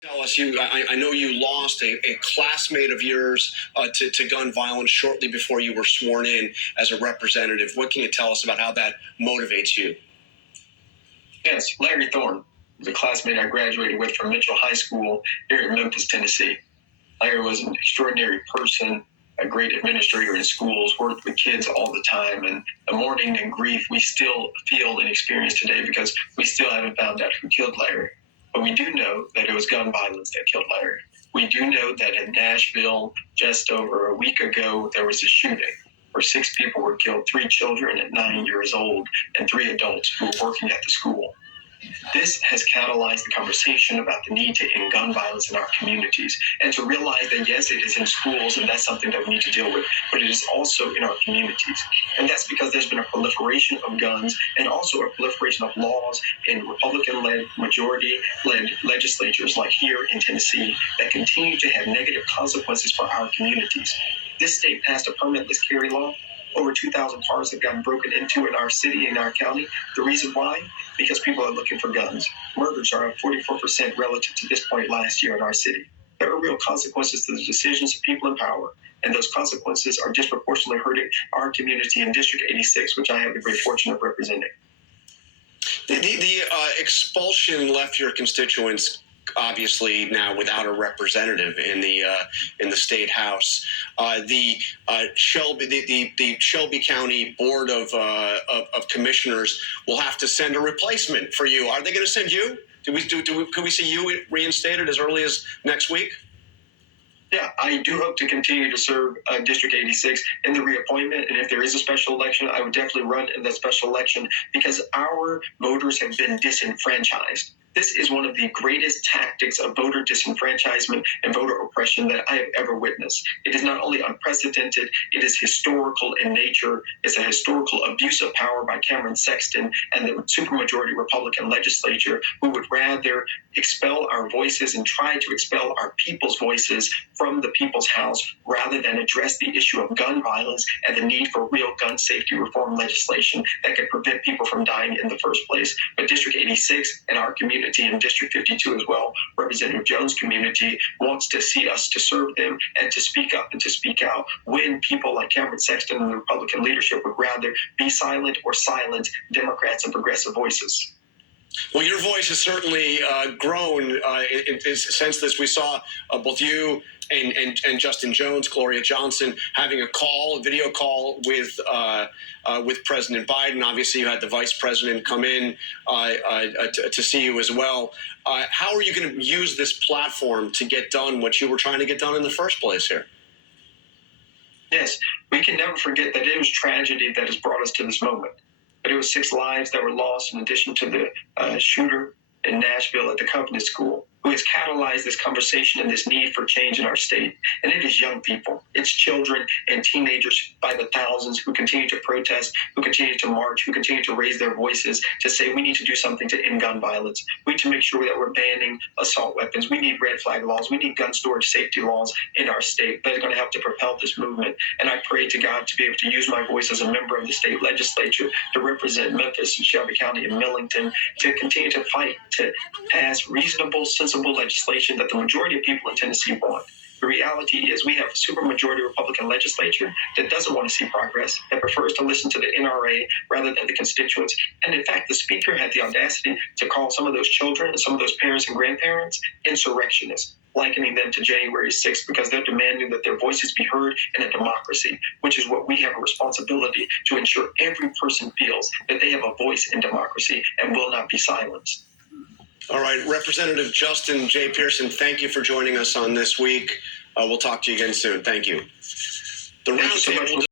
Tell us, I know you lost a classmate of yours to gun violence shortly before you were sworn in as a representative. What can you tell us about how that motivates you? Yes, Larry Thorne was a classmate I graduated with from Mitchell High School here in Memphis, Tennessee. Larry was an extraordinary person, a great administrator in schools, worked with kids all the time, and the mourning and grief we still feel and experience today because we still haven't found out who killed Larry. But we do know that it was gun violence that killed Larry. We do know that in Nashville, just over a week ago, there was a shooting where 6 people were killed, 3 children at 9 years old, and 3 adults who were working at the school. This has catalyzed the conversation about the need to end gun violence in our communities and to realize that, yes, it is in schools and that's something that we need to deal with, but it is also in our communities. And that's because there's been a proliferation of guns and also a proliferation of laws in Republican-led, majority-led legislatures like here in Tennessee that continue to have negative consequences for our communities. This state passed a permitless carry law. Over 2,000 cars have gotten broken into in our city and our county. The reason why? Because people are looking for guns. Murders are up 44% relative to this point last year in our city. There are real consequences to the decisions of people in power, and those consequences are disproportionately hurting our community in District 86, which I have the great fortune of representing. The expulsion left your constituents obviously now without a representative in the state house. The Shelby County Board of Commissioners will have to send a replacement for you. Are they going to send you? Can we see you reinstated as early as next week? Yeah, I do hope to continue to serve District 86 in the reappointment. And if there is a special election, I would definitely run in that special election because our voters have been disenfranchised. This is one of the greatest tactics of voter disenfranchisement and voter oppression that I have ever witnessed. It is not only unprecedented, it is historical in nature. It's a historical abuse of power by Cameron Sexton and the supermajority Republican legislature who would rather expel our voices and try to expel our people's voices from the people's house rather than address the issue of gun violence and the need for real gun safety reform legislation that could prevent people from dying in the first place. But District 86 and our community and District 52 as well, Representative Jones' community wants to see us to serve them and to speak up and to speak out when people like Cameron Sexton and the Republican leadership would rather be silent or silence Democrats and progressive voices. Well, your voice has certainly grown since this. We saw both you and Justin Jones, Gloria Johnson, having a video call with President Biden. Obviously, you had the vice president come in to see you as well. How are you going to use this platform to get done what you were trying to get done in the first place here? Yes, we can never forget that it was tragedy that has brought us to this moment. But it was 6 lives that were lost in addition to the shooter in Nashville at the Covenant School, who has catalyzed this conversation and this need for change in our state. And it is young people. It's children and teenagers by the thousands who continue to protest, who continue to march, who continue to raise their voices to say we need to do something to end gun violence. We need to make sure that we're banning assault weapons. We need red flag laws. We need gun storage safety laws in our state that are going to help to propel this movement. And I pray to God to be able to use my voice as a member of the state legislature to represent Memphis and Shelby County and Millington to continue to fight to pass reasonable, sensible legislation that the majority of people in Tennessee want. The reality is we have a supermajority Republican legislature that doesn't want to see progress, that prefers to listen to the NRA rather than the constituents. And in fact, the speaker had the audacity to call some of those children and some of those parents and grandparents insurrectionists, likening them to January 6th because they're demanding that their voices be heard in a democracy, which is what we have a responsibility to ensure every person feels that they have a voice in democracy and will not be silenced. All right, Representative Justin J. Pearson, thank you for joining us on This Week. We'll talk to you again soon. Thank you. The roundtable.